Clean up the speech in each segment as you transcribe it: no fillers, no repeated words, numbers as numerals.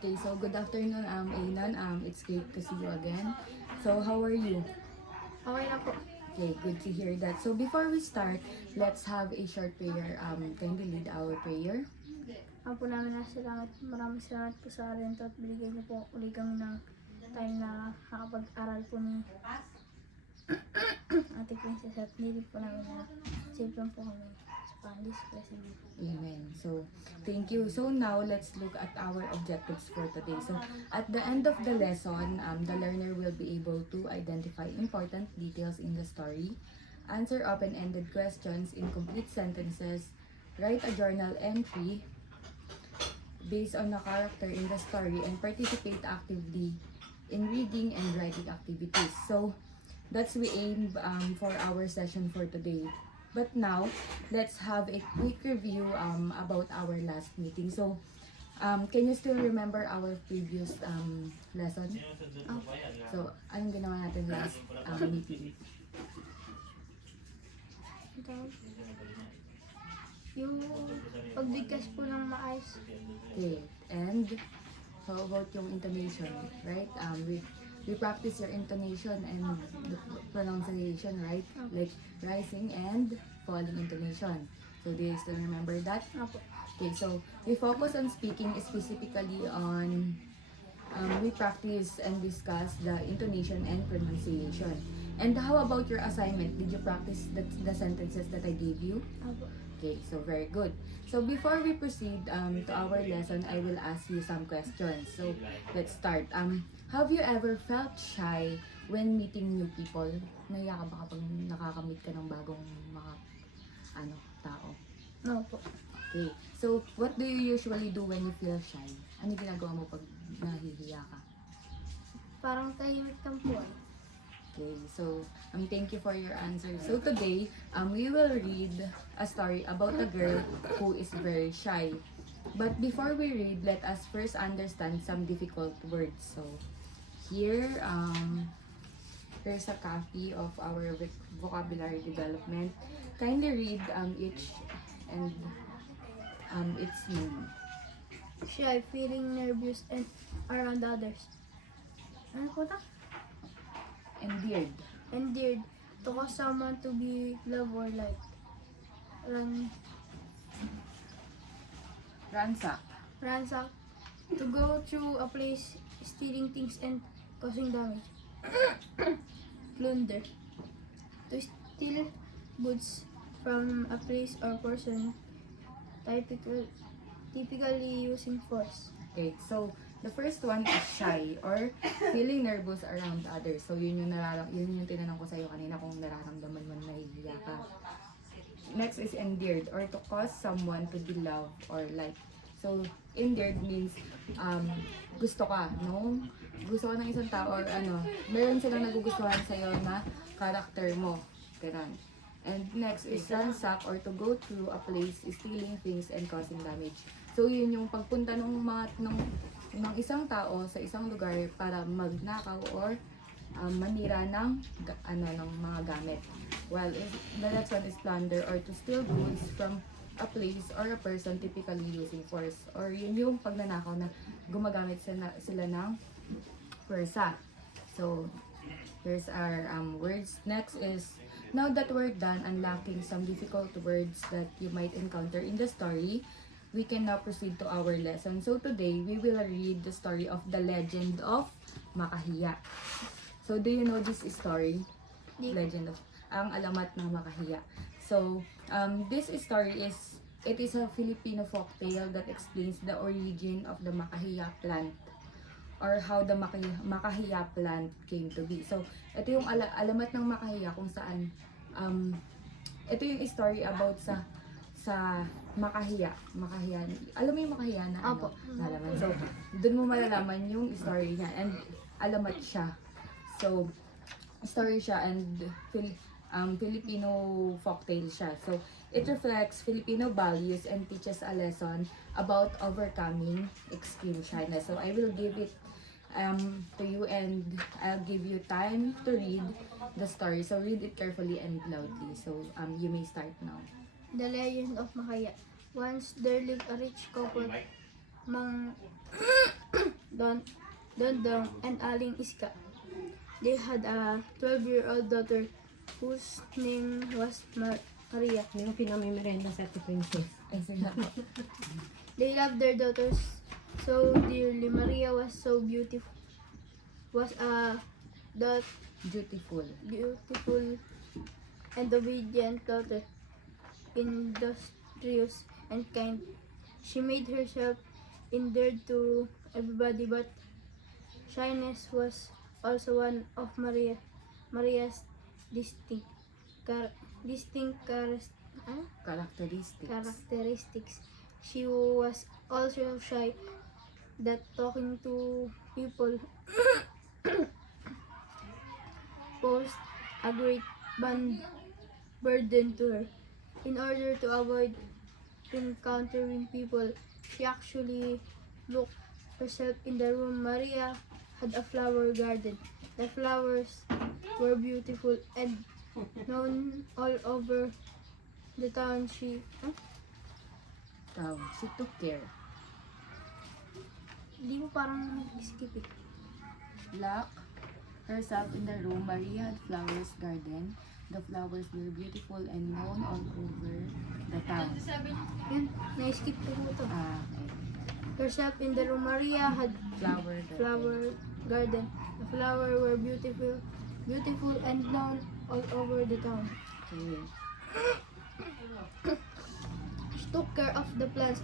Okay, so good afternoon, Aenon. It's great to see you again. So, how are you? Okay na po. Okay, good to hear that. So, before we start, let's have a short prayer. Kindly lead our prayer. Ang po namin na salamat, maraming salamat po sa Arento at binigay niyo po uli kami ng time na makapag-aral po ni Ate Princess at nilip po namin na safe lang po kami sa Panglis President. Amen. So, thank you. So, now let's look at our objectives for today. So, at the end of the lesson, the learner will be able to identify important details in the story, answer open-ended questions in complete sentences, write a journal entry based on a character in the story, and participate actively in reading and writing activities. So, that's we aim for our session for today. But now, let's have a quick review about our last meeting. So, can you still remember our previous lesson? So, anong ginawa natin last meeting? Yung pagbigkas po ng maayos. Okay, and how about yung intonation, right? We practice your intonation and the pronunciation, right? Like rising and falling intonation. So do you still remember that? Opo. Okay, so we focus on speaking specifically on we practice and discuss the intonation and pronunciation. And how about your assignment? Did you practice the sentences that I gave you? Opo. Okay, so very good. So before we proceed to our lesson, I will ask you some questions. So let's start. Have you ever felt shy when meeting new people? Naiya ka ba kapag nakakamit ka ng bagong mga tao? Opo. Okay. So what do you usually do when you feel shy? Ano ginagawa mo pag nahihiya ka? Parang tahimik lang po eh. Okay, so thank you for your answer. So today, we will read a story about a girl who is very shy. But before we read, let us first understand some difficult words. So here, here's a copy of our vocabulary development. Kindly read each and its meaning. Shy, feeling nervous and around others. Ano po ta? Endeared. Endeared. To cause someone to be loved or liked. Ransack. Ransack. To go through a place, stealing things and causing damage. Plunder. To steal goods from a place or person, typically using force. Okay, so the first one is shy or feeling nervous around others. So yun yung tinanong ko sa iyo kanina kung nararamdaman mo na nahihiya ka. Next is endeared or to cause someone to be loved or liked. So endeared means gusto ka, no? Gusto ka ng isang tao or meron silang nagugustuhan sa iyo na character mo. Ganun. And next is ransack or to go through a place, stealing things and causing damage. So yun yung pagpunta ng isang tao sa isang lugar para magnakaw or manira ng mga gamit. While the next one is plunder or to steal goods from a place or a person, typically using force. Or yun yung pagnanakaw na gumagamit sila ng pwersa. So here's our words. Next is, now that we're done unlocking some difficult words that you might encounter in the story, we can now proceed to our lesson. So today, we will read the story of the legend of Makahiya. So do you know this story? Legend of ang alamat ng Makahiya. So this story is a Filipino folktale that explains the origin of the Makahiya plant or how the Makahiya plant came to be. So ito yung alamat ng Makahiya kung saan ito yung story about sa Makahiya. Alam mo yung Makahiya na Opo. Nalaman. So, doon mo malalaman yung story niya and alamat siya. So, story siya and Filipino folktale siya. So, it reflects Filipino values and teaches a lesson about overcoming extreme shyness. So, I will give it to you and I'll give you time to read the story. So, read it carefully and loudly. So, you may start now. The Legend of Makaya. Once there lived a rich couple, Don Dondong, and Aling Iska. They had a 12-year-old daughter whose name was Maria. Hindi ko pinamimerienda sa ati Princess. Ay, sige na po. They loved their daughters so dearly. Maria was so beautiful, was a Beautiful. beautiful and obedient daughter, industrious and kind. She made herself endeared to everybody, but shyness was also one of Maria's distinct Characteristics. characteristics. She was also shy, that talking to people posed a great burden to her. In order to avoid encountering people, she actually looked herself in the room. Maria had a flower garden. The flowers were beautiful and known all over the town. She Took care. Di mo parang skip it. Locked herself in the room. Maria had flowers garden. The flowers were beautiful and known all over the town. Yun, na-skip ko po ito. Okay. Herself in the room, Maria had Flower garden. flower garden. The flowers were beautiful and known all over the town. Okay. She took care of the plants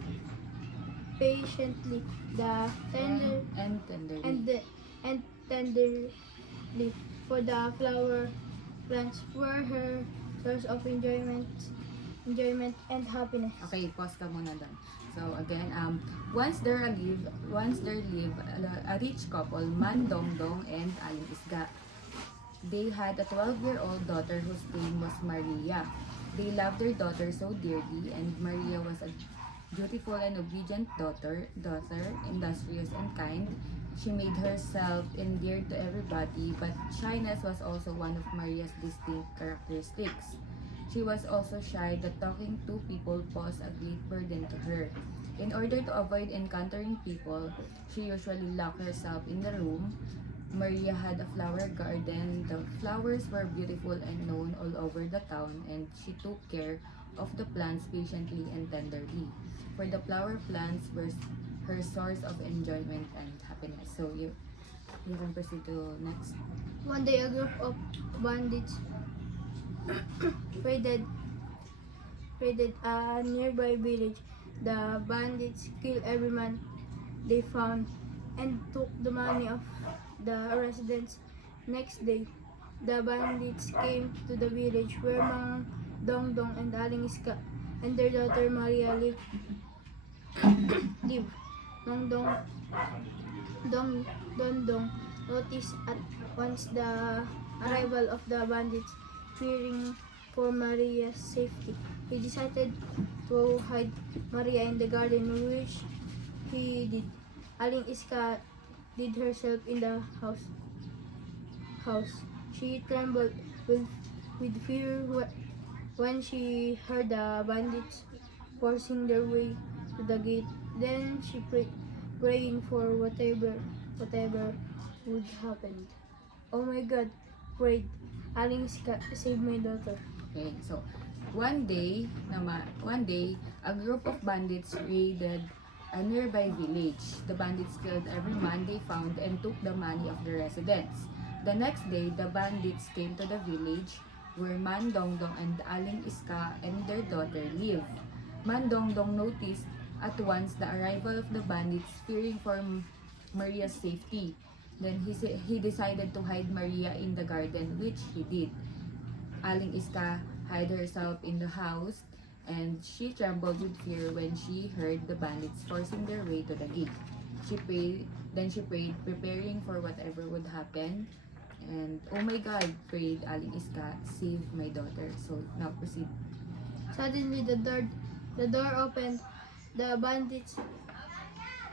patiently, the tender And tenderly. and tenderly, for the flower plants were her source of enjoyment and happiness. Okay, pause ka muna doon. So again, once there lived a rich couple, Man Dongdong and Aling Isga. They had a 12-year-old daughter whose name was Maria. They loved their daughter so dearly, and Maria was a beautiful and obedient daughter, industrious and kind. She made herself endeared to everybody, but shyness was also one of Maria's distinct characteristics. She was also shy that talking to people posed a great burden to her. In order to avoid encountering people, she usually locked herself in the room. Maria had a flower garden. The flowers were beautiful and known all over the town, and she took care of the plants patiently and tenderly. For the flower plants were her source of enjoyment and happiness. So you can proceed to next. One day, a group of bandits raided a nearby village. The bandits killed every man they found and took the money of the residents. Next day, the bandits came to the village where Mang Dongdong and Aling Iska and their daughter Maria lived. Mang Dongdong noticed at once the arrival of the bandits, fearing for Maria's safety. He decided to hide Maria in the garden, which he did. Aling Iska hid herself in the house. She trembled with fear when she heard the bandits forcing their way to the gate. Then she praying for whatever would happen. Oh my God, prayed Aling Iska, save my daughter. Okay, so one day, a group of bandits raided a nearby village. The bandits killed every man they found and took the money of the residents. The next day, the bandits came to the village where Man Dongdong and Aling Iska and their daughter lived. Man Dongdong noticed at once the arrival of the bandits, fearing for Maria's safety. Then he decided to hide Maria in the garden, which he did. Aling Iska hid herself in the house, and she trembled with fear when she heard the bandits forcing their way to the gate. She prayed, preparing for whatever would happen. And oh my God, prayed Aling Iska, save my daughter. So now proceed. Suddenly, the door opened. The bandits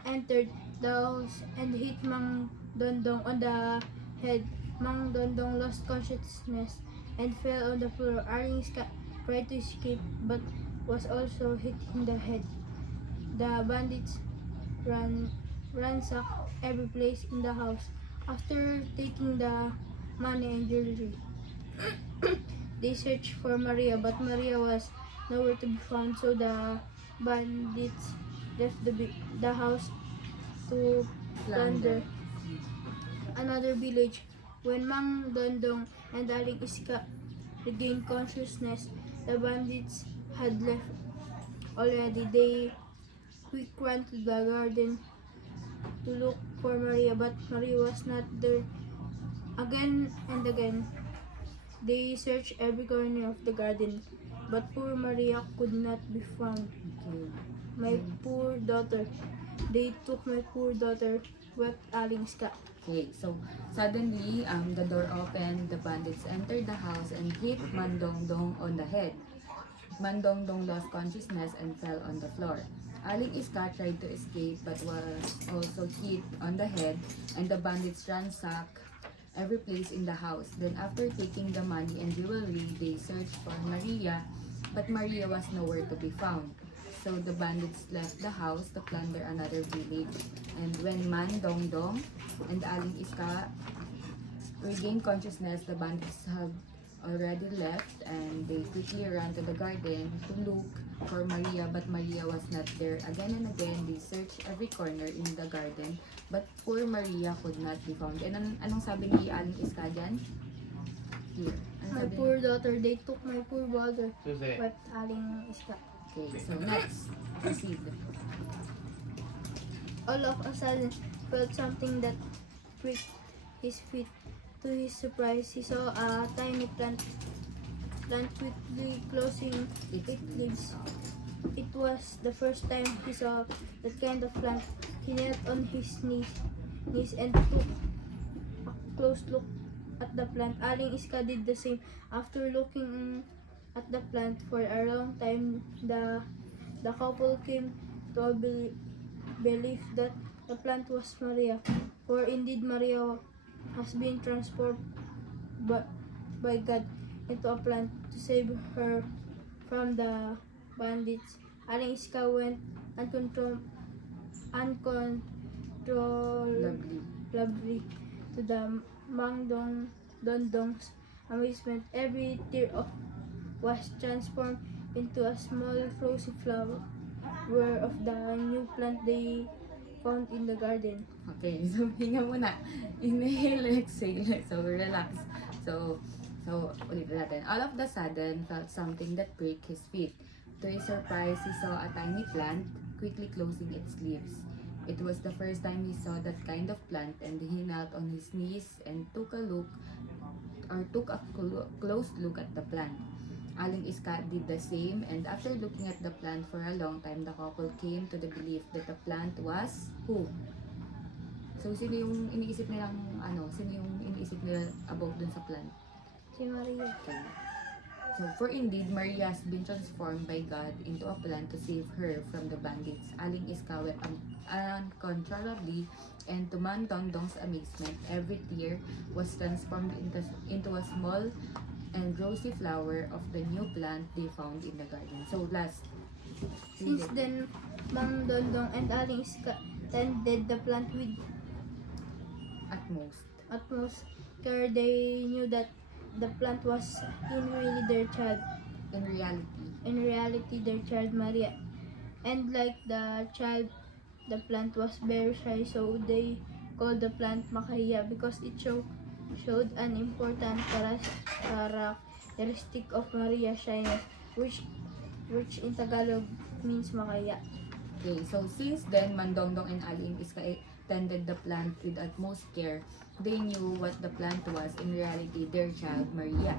entered the house and hit Mang Dondong on the head. Mang Dondong lost consciousness and fell on the floor. Aling Iska tried to escape but was also hit in the head. The bandits ran ransacked every place in the house. After taking the money and jewelry, they searched for Maria, but Maria was nowhere to be found. So the bandits left the house to plunder another village. When Mang Dondong and Aling Iska regained consciousness, the bandits had left already. They quick ran to the garden to look for Maria, but Maria was not there. Again and again, they searched every corner of the garden, but poor Maria could not be found. Okay. My poor daughter. They took my poor daughter, wept Aling Iska. Okay, so suddenly, the door opened, the bandits entered the house and hit Mandongdong on the head. Mandongdong lost consciousness and fell on the floor. Aling Iska tried to escape but was also hit on the head, and the bandits ransacked every place in the house. Then after taking the money and jewelry, they searched for Maria, but Maria was nowhere to be found. So the bandits left the house to plunder another village. And when Mandongdong and Aling Iska regained consciousness, the bandits have already left, and they quickly ran to the garden to look for Maria, but Maria was not there. Again and again, they searched every corner in the garden, but poor Maria could not be found. And anong sabi ni Aling Iska dyan? Here. Anong My sabi poor daughter. They took my poor daughter, Susi. wept Aling Iska. Okay, so next, proceed. All of a sudden, felt something that pricked his feet. To his surprise, he saw a tiny plant quickly closing its leaves. It was the first time he saw that kind of plant. He knelt on his knees and took a close look at the plant. Aling Iska did the same. After looking at the plant for a long time, the couple came to a belief that the plant was Maria. For indeed Maria has been transformed by God into a plant to save her from the bandits. Aling Iska went uncontrollably to the Dondong's amazement. Every tear was transformed into a small rosy flower of the new plant they found in the garden. Okay, so hinga muna. Inhale, exhale. So relax. So ulit natin. All of the sudden, felt something that break his feet. To his surprise, he saw a tiny plant quickly closing its leaves. It was the first time he saw that kind of plant, and he knelt on his knees and took a close look at the plant. Aling Iska did the same, and after looking at the plant for a long time, the couple came to the belief that the plant was who? So, sino yung iniisip nila about dun sa plant? Si Maria. Okay. So, for indeed, Maria has been transformed by God into a plant to save her from the bandits. Aling Iska wept uncontrollably, and to Mandongdong's amazement, every tear was transformed into a small and rosy flower of the new plant they found in the garden. So, last. Since then, Mang Dondong and Aling Iska tended the plant with utmost care. They knew that the plant was in reality their child Maria. And like the child, the plant was very shy, so they called the plant Makahiya because it showed an important characteristic of Maria's shyness, which in Tagalog means Makahiya. Okay, so since then, Mandongdong and Aling Iska tended the plant with utmost care. They knew what the plant was, in reality, their child, Maria.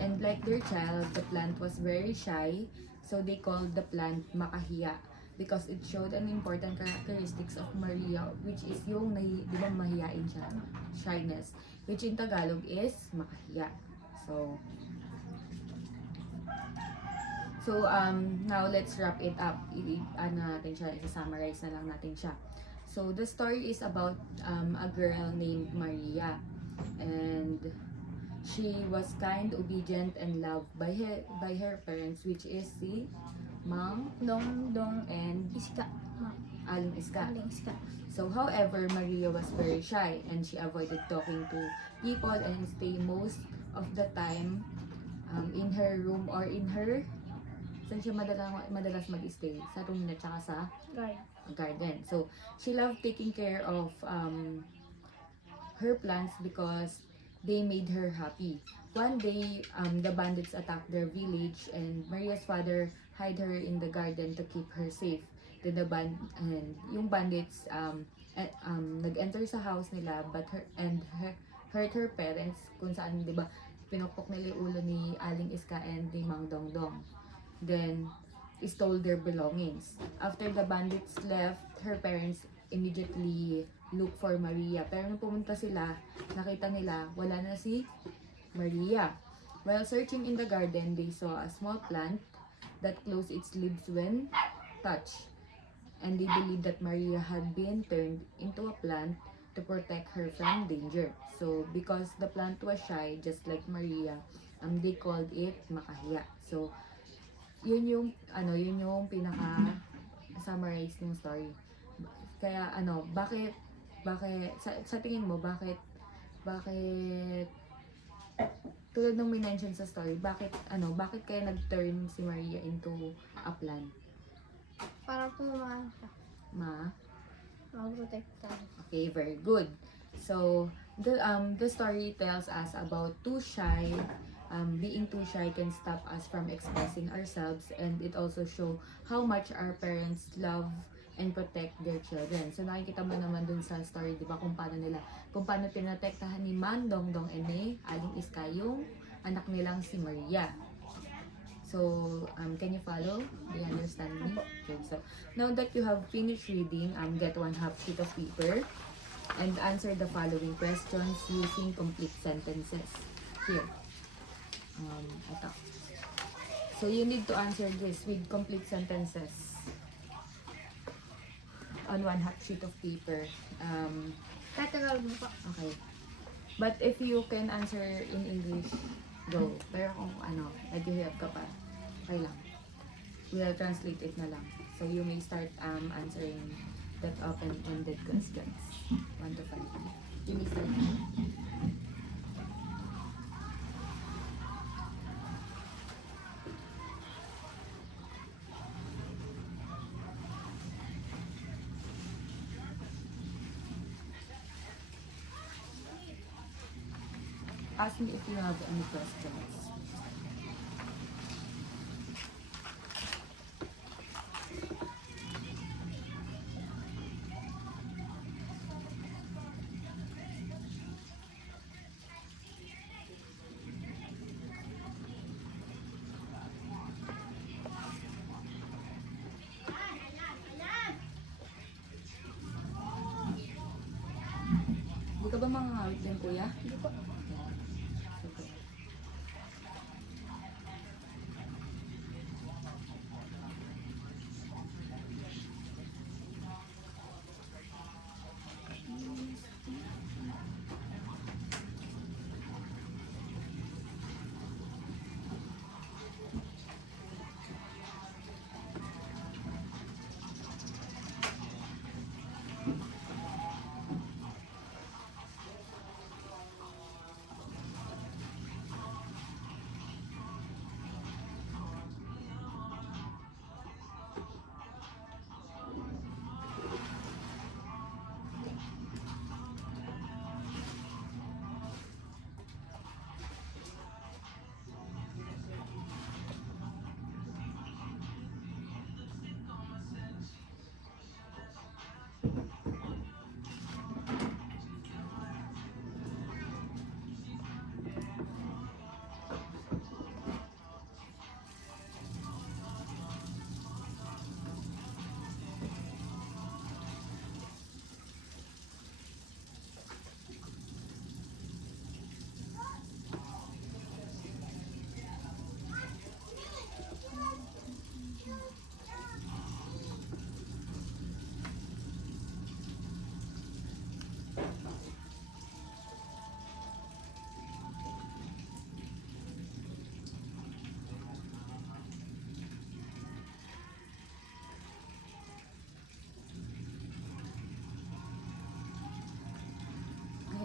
And like their child, the plant was very shy, so they called the plant Makahiya because it showed an important characteristics of Maria, which is yung, di ba, mahiyain siya, shyness, which in Tagalog is Makahiya. So, now let's wrap it up. Isa-summarize na lang natin siya. So, the story is about a girl named Maria, and she was kind, obedient, and loved by her parents, which is si Mang Dong and Iska. Aling Iska. Aling Iska. So, however, Maria was very shy and she avoided talking to people and stay most of the time in her room or in her, saan siya madalas mag-stay? Sa room niya tsaka sa Guard. garden. So, she loved taking care of her plants because they made her happy. One day, the bandits attacked their village and Maria's father hid her in the garden to keep her safe. Then yung bandits nag-enter sa house nila but hurt her parents kung saan 'di ba pinukpok nila yung ulo ni Aling Iska and ni Mang Dongdong. Then stole their belongings. After the bandits left, her parents immediately look for Maria. Pero nung pumunta sila, nakita nila wala na si Maria. While searching in the garden, they saw a small plant that closed its leaves when touched. And they believed that Maria had been turned into a plant to protect her from danger. So, because the plant was shy, just like Maria, they called it makahiya. So, yun yung pinaka summarize ng story. Kaya bakit sa tingin mo bakit tulad ng minention sa story, bakit kaya nag-turn si Maria into a plant? Para po maano siya. Mag-protektahan. Okay, very good. So, the story tells us about being too shy can stop us from expressing ourselves, and it also show how much our parents love and protect their children. So, nakikita mo naman dun sa story, di ba, kung paano pinotektahan ni Man Dongdong and ni Aling Iska yung anak nilang si Maria. So, can you follow? Do you understand me? Okay, so now that you have finished reading, get 1/2 sheet of paper and answer the following questions using complete sentences. Here. Ito. So, you need to answer this with complete sentences on 1/2 sheet of paper. Tatagal mo po. Okay. But if you can answer in English, go. Pero kung naghihirap ka pa, okay lang. We'll translate it na lang. So you may start answering that open-ended questions. 1 to 5. You may start. Ask me if you have any questions. Di ka ba mangangawit din, kuya? Hindi po. Okay.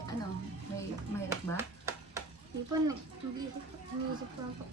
Ano? Mahirap ba? Hindi po, iniisip ko lang po.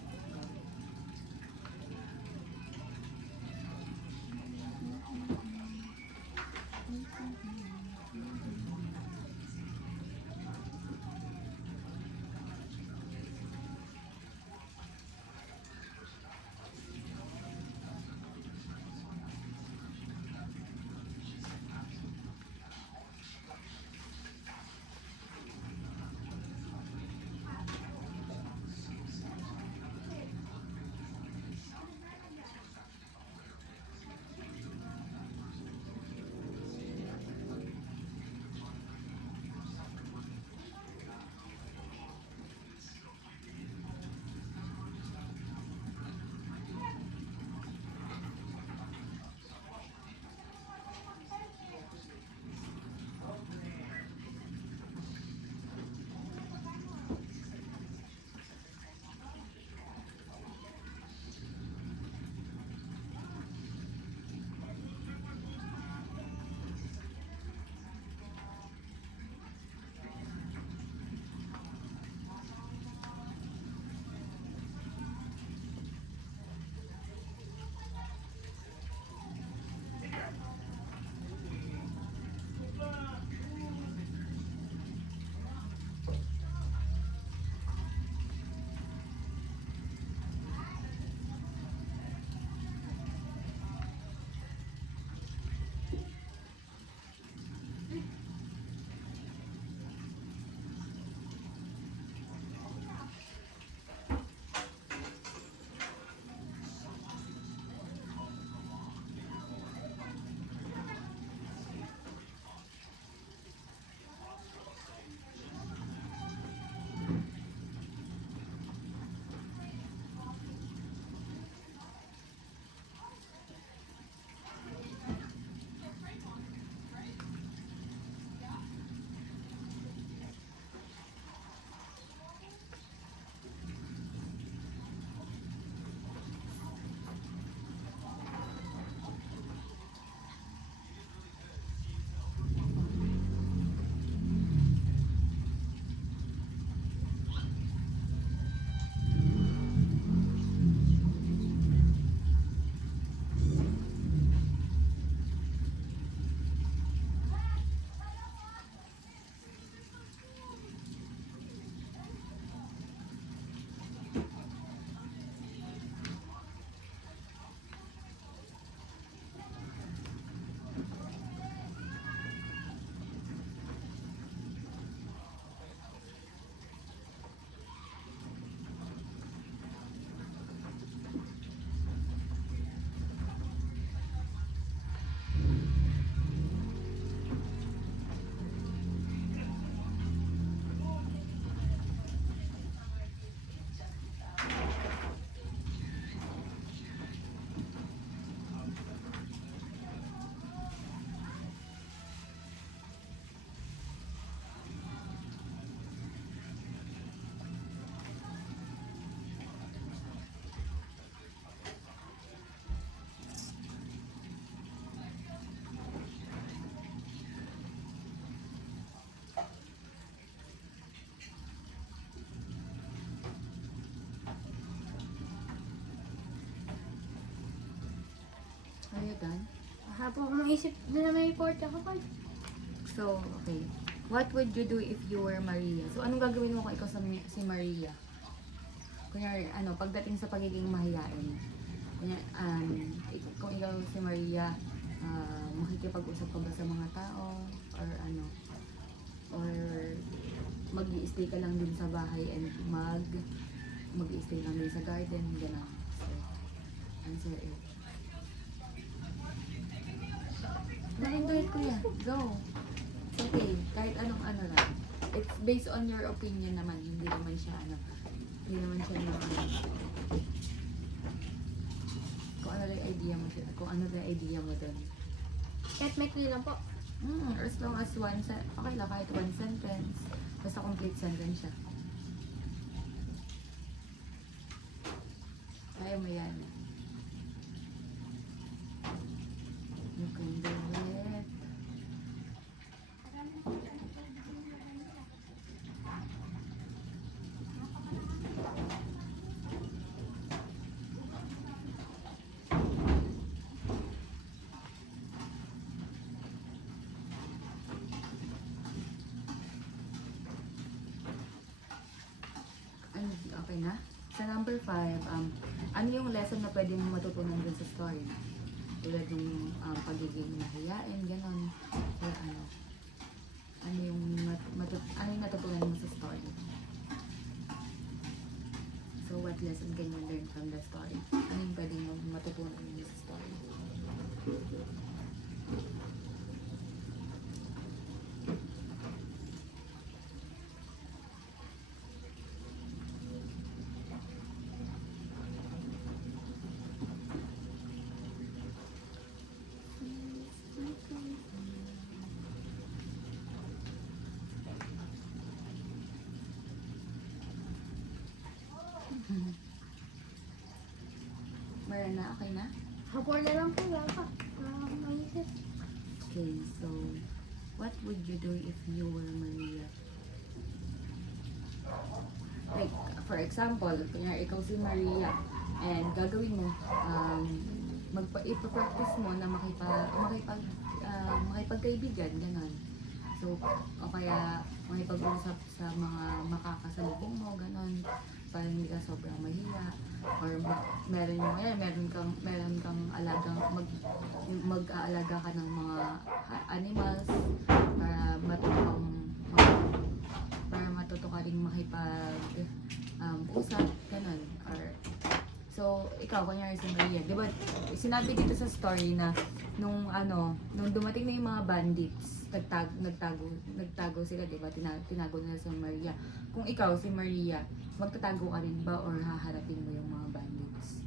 Are you done? Habang ako maisip na may report ako pa. So, okay. What would you do if you were Maria? So, anong gagawin mo kung ikaw si Maria? Kunyari, pagdating sa pagiging mahiyain. Kunyari, kung ikaw si Maria, makikipag-usap ka ba sa mga tao? Or or mag-i-stay ka lang dun sa bahay and mag-i-stay lang din sa garden, gano'n. So, answer it. Do it, kuya. Go. Okay, kahit anong lang. It's based on your opinion naman, hindi naman siya hindi naman siya kung ano lang yung idea mo dun. Kahit may clue lang po. As long as okay lang, kahit one sentence, basta complete sentence siya. Kaya mo yan. You can do it. Sa number 5, ano yung lesson na pwede mong matutunan dun sa story? Tulad yung pagiging mahiyain, gano'n. Or ano yung natutunan mo sa story? So, what lesson can you learn from the story? Ano yung pwede mong matutunan mo sa story? Marana, okay na? Hapon na lang po, wala pa. Maisip. Okay, so what would you do if you were Maria? Like, for example, kunyari ikaw si Maria and gagawin mo, ipapractice mo na makipagkaibigan, gano'n. So, o kaya makipag-usap sa mga makakasalubong mo, gano'n. Para hindi ka sobrang mahiya. Or meron kang mag-aalaga ka ng mga animals para matuto ka rin usap, ganun. Or so ikaw kunyari si Maria, 'di ba? Sinabi dito sa story na nung dumating na yung mga bandits, nagtago sila, 'di ba? Tinago nila si Maria. Kung ikaw si Maria, magtatago ka rin ba or haharapin mo yung mga bandits?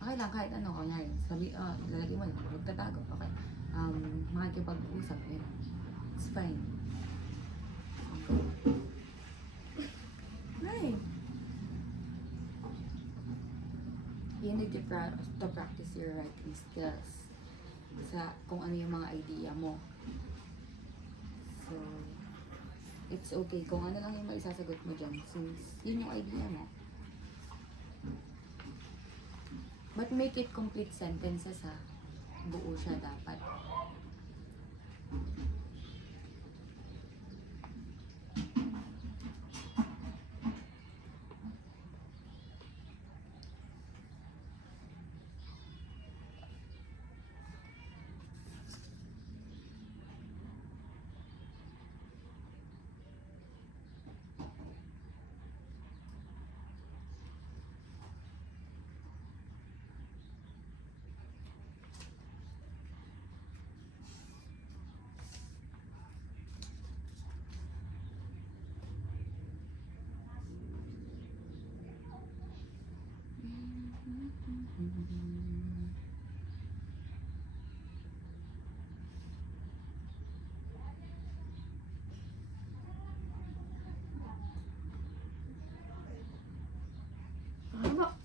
Okay lang, kahit kunyari, lalagay mo, magtatago, okay. Makikipag-usap, yun. It's fine. Right. You need to practice your writing skills sa kung ano yung mga idea mo. So, it's okay kung ano lang yung maisasagot mo dyan since yun yung idea mo. But make it complete sentences ha. Buo siya dapat.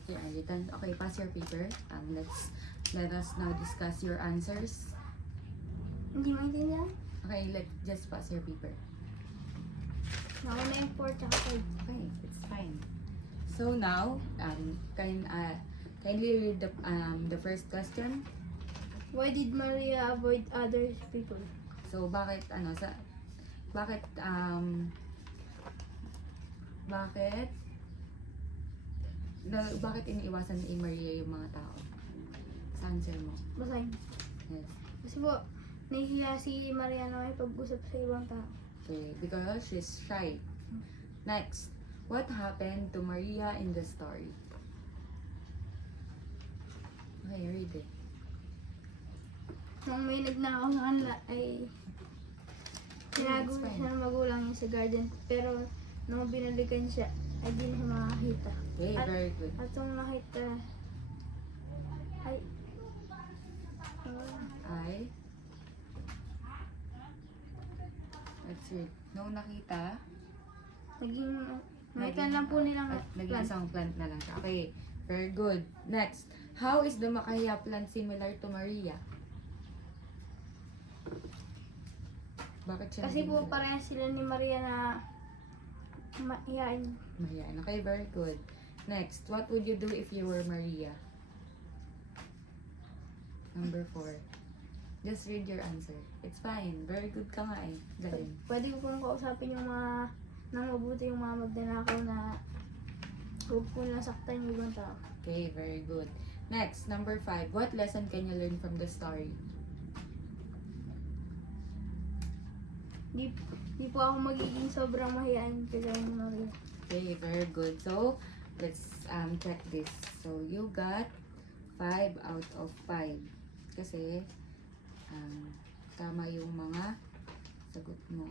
Okay, are you done? Okay, pass your paper. Let us now discuss your answers. Hindi maintindihan? Okay, let's just pass your paper. Nauna yung 4 tsaka 5. Okay, it's fine. So now, kindly read the first question. Why did Maria avoid other people? So bakit bakit iniiwasan ni Maria yung mga tao? Sa answer mo. Basahin. Yes. Kasi po, nahihiya si Maria na may pag-usap sa ibang tao. Okay, because she's shy. Next, what happened to Maria in the story? Okay, read it. Nung may nagnakaw sa kanila ay tinago it's fine. siya ng magulang niya sa garden. Pero nung binalikan siya, ay di na siya makakita. Okay, very good. At nung nakita, ay, Let's read. Nung nakita, nakita lang po nilang naging plant. isang plant na lang siya. Okay, very good. Next, how is the Makahiya plant similar to Maria? Bakit siya Kasi naging po sila? parehas sila ni Maria na maiyain. Mahiyain. Okay, very good. Next, what would you do if you were Maria? Number 4. Just read your answer. It's fine. Very good ka nga eh. Galing. Pwede ko pong kausapin yung mga nang mabuti yung mga magnanakaw na huwag po lang saktan yung ibang tao. Okay, very good. Next, number 5. What lesson can you learn from the story? Di po ako magiging sobrang mahihain kagaya ni Maria. Okay, very good. So, let's check this. So, you got 5 out of 5. Kasi, tama yung mga sagot mo.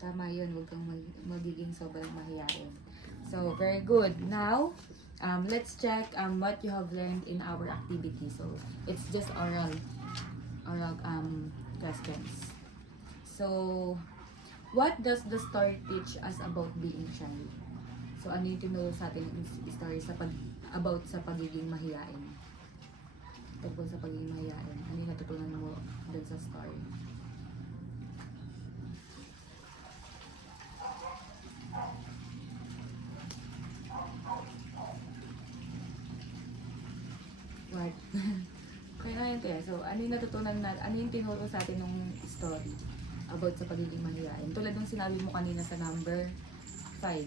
Tama yun, huwag kang magiging sobrang mahihain. So, very good. Now, let's check what you have learned in our activity. So, it's just oral questions. So, what does the story teach us about being shy? So, ano yung tinuro sa atin yung story about sa pagiging mahiyain? Tungkol sa pagiging mahiyain. Ano yung natutunan mo dun sa story? What? Kaya yun kaya. So, ano yung natutunan natin? Ano yung tinuro sa atin ng story about sa pagiging mahiyain? Tulad ng sinabi mo kanina sa number 5.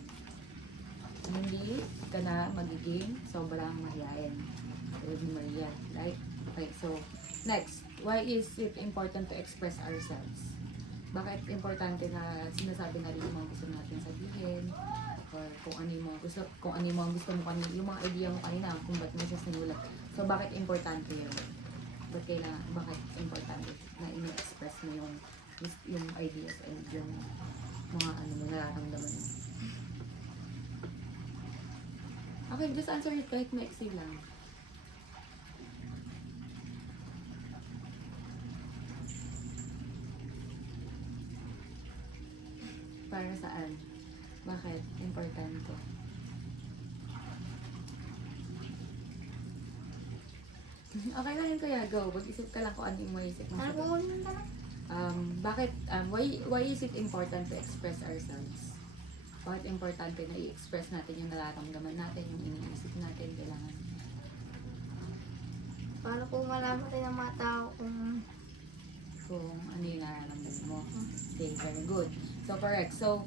Hindi ka na magiging sobrang mahiyain. Tulad ni Maria. Right? Okay, so, next. Why is it important to express ourselves? Bakit importante na sinasabi natin yung mga gusto natin sabihin? Or kung ano yung mga gusto mo kanina, yung mga idea mo kanina, kung ba't mo siya sinulat. So, bakit importante yun? Bakit importante na ina-express mo yung ideas and yung mga nararamdaman mo? Okay, just answer it kahit maiksi lang. Para saan? Bakit? Importante. Okay lang yun kaya, go. Mag-isip ka lang kung ano yung maisip mo. Ano po ulit na lang? Why is it important to express ourselves? Bakit importante na i-express natin yung nararamdaman natin, yung iniisip natin, kailangan? Para po malaman tayo ng mga tao kung Ano yung nararamdaman mo. Okay, very good. So, correct. So,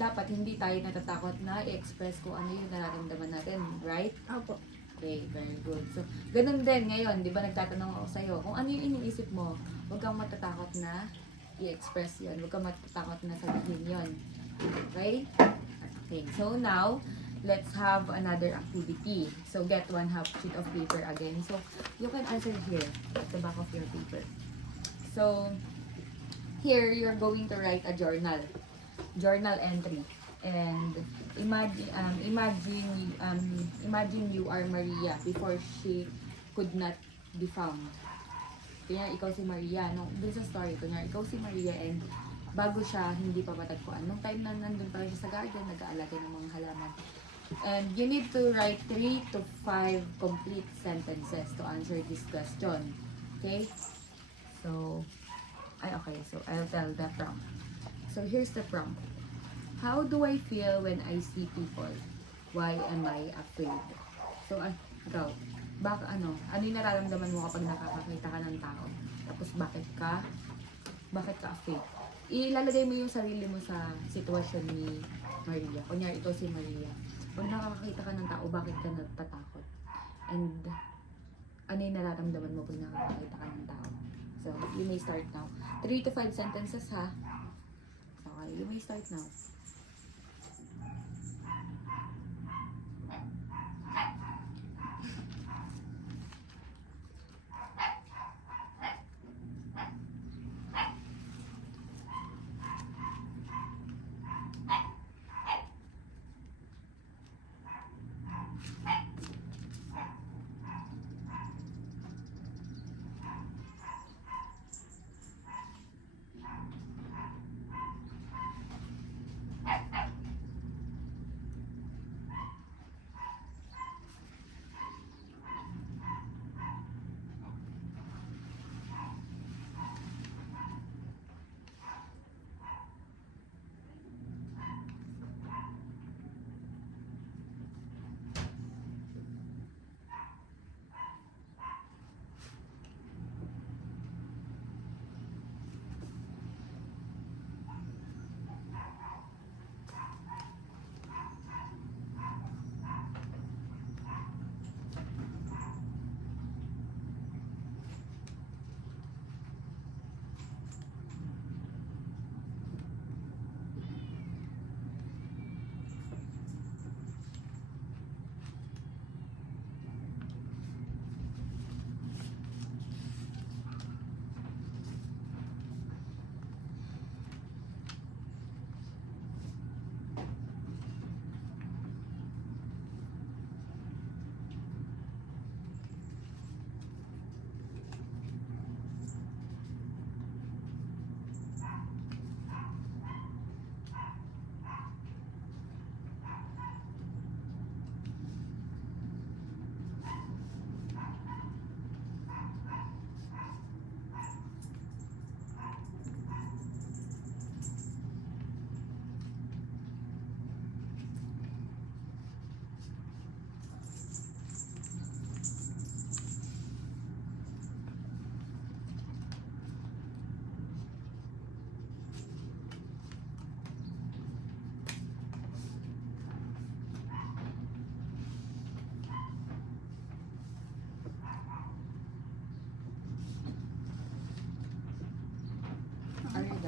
dapat hindi tayo natatakot na i-express kung ano yung nararamdaman natin, right? Opo. Okay, very good. So, ganun din ngayon, di ba nagtatanong ako sa'yo, kung ano yung iniisip mo, huwag kang matatakot na i-express yun. Huwag kang matatakot na sabihin yun. Okay? Okay, so now, let's have another activity. So, get 1 half sheet of paper again. So, you can answer here, at the back of your paper. So, here, you're going to write a journal entry. And imagine you are Maria before she could not be found. Kunyari, ikaw si Maria. Dun sa story, kunyari, ikaw si Maria and bago siya, hindi pa matagpuan. Nung time na nandun pa rin siya sa garden, nag-aalaga ng mga halaman. And you need to write 3 to 5 complete sentences to answer this question. Okay? So, so I'll tell the prompt. So, here's the prompt. How do I feel when I see people? Why am I afraid? So, ikaw, ano yung nararamdaman mo kapag nakakakita ka ng tao? Tapos, bakit ka afraid? Ilalagay mo yung sarili mo sa sitwasyon ni Maria. Kunyari, ito si Maria. Pag nakakakita ka ng tao, bakit ka natatakot? And, ano yung nararamdaman mo pag nakakakita ka ng tao? So, you may start now. 3 to 5 sentences, ha? Okay, you may start now.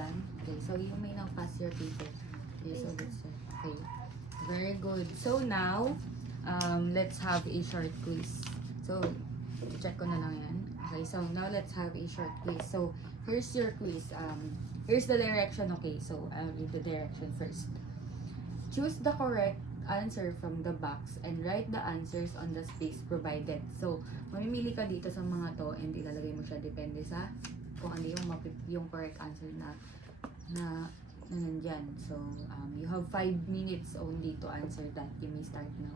done? Okay, so you may now pass your paper. Okay, so let's okay. Very good. So now, let's have a short quiz. So, check ko na lang yan. Okay, so now let's have a short quiz. So, here's your quiz. Here's the direction. Okay, so I'll read the direction first. Choose the correct answer from the box and write the answers on the space provided. So, mamimili ka dito sa mga to and ilalagay mo siya depende sa kung ano yung correct answer na nandyan. So, you have 5 minutes only to answer that. You may start now.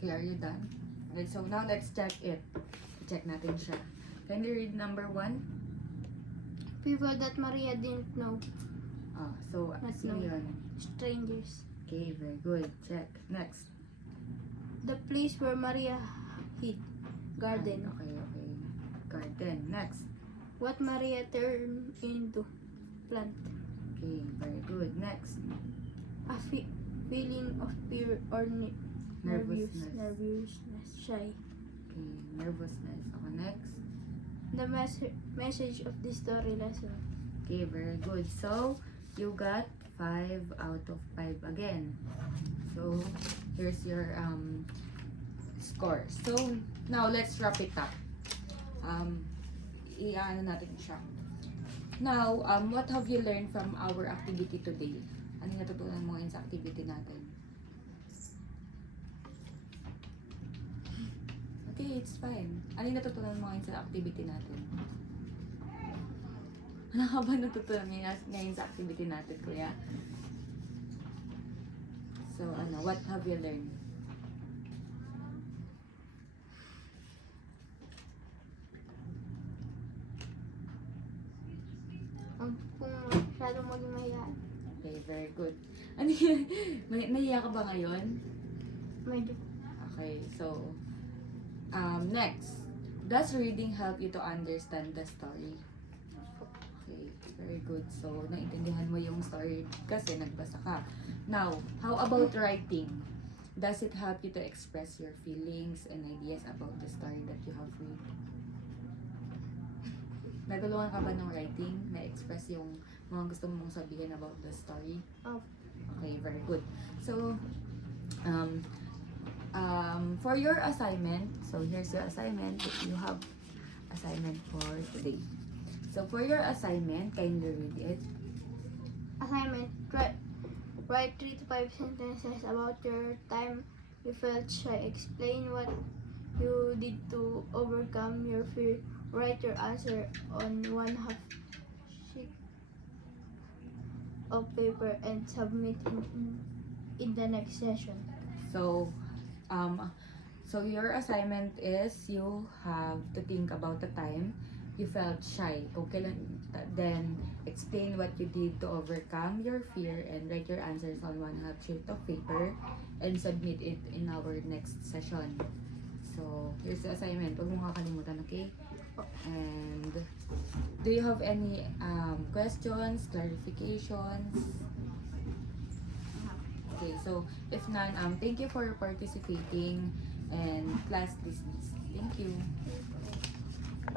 Okay, are you done? Okay, so now let's check it. Check natin siya. Can you read number 1? People that Maria didn't know. So, Not sino know. yun? Strangers. Okay, very good. Check. Next. The place where Maria hid. Garden. Okay. Garden. Next. What Maria turned into. Plant. Okay, very good. Next. A feeling of fear or Nervousness. nervousness, shy. Okay, nervousness. Okay, next. The message of the story lesson. Okay, very good. So, you got 5 out of 5 again. So, here's your score. So, now let's wrap it up. I-ano natin siya. Now, what have you learned from our activity today? Ano yung natutunan mo ngayon sa activity natin? Okay, it's fine. Ano yung natutunan mo ngayon sa activity natin? Ano ka ba natutunan ngayon sa activity natin, kuya? So, what have you learned? Kung masyadong maging mahihain. Okay, very good. Ano yun? Nahiya ka ba ngayon? Medyo. Okay, so, next. Does reading help you to understand the story? Okay, very good. So, naintindihan mo yung story kasi nagbasa ka. Now, how about writing? Does it help you to express your feelings and ideas about the story that you have read? Nagulungan ka ba ng writing? Na-express yung mga gusto mong sabihin about the story? Oh. Okay, very good. So, for your assignment, so here's your assignment. You have assignment for today. So, for your assignment, kindly read it. Assignment. Write 3 to 5 sentences about your time you felt shy. Explain what you did to overcome your fear. Write your answer on 1/2 sheet of paper and submit in the next session. So, your assignment is you have to think about the time you felt shy. Kung kailan, then explain what you did to overcome your fear and write your answers on 1/2 sheet of paper and submit it in our next session. So, here's the assignment. Huwag mo kakalimutan, okay? And do you have any questions, clarifications? Okay, so if none, thank you for participating and class dismissed. Thank you.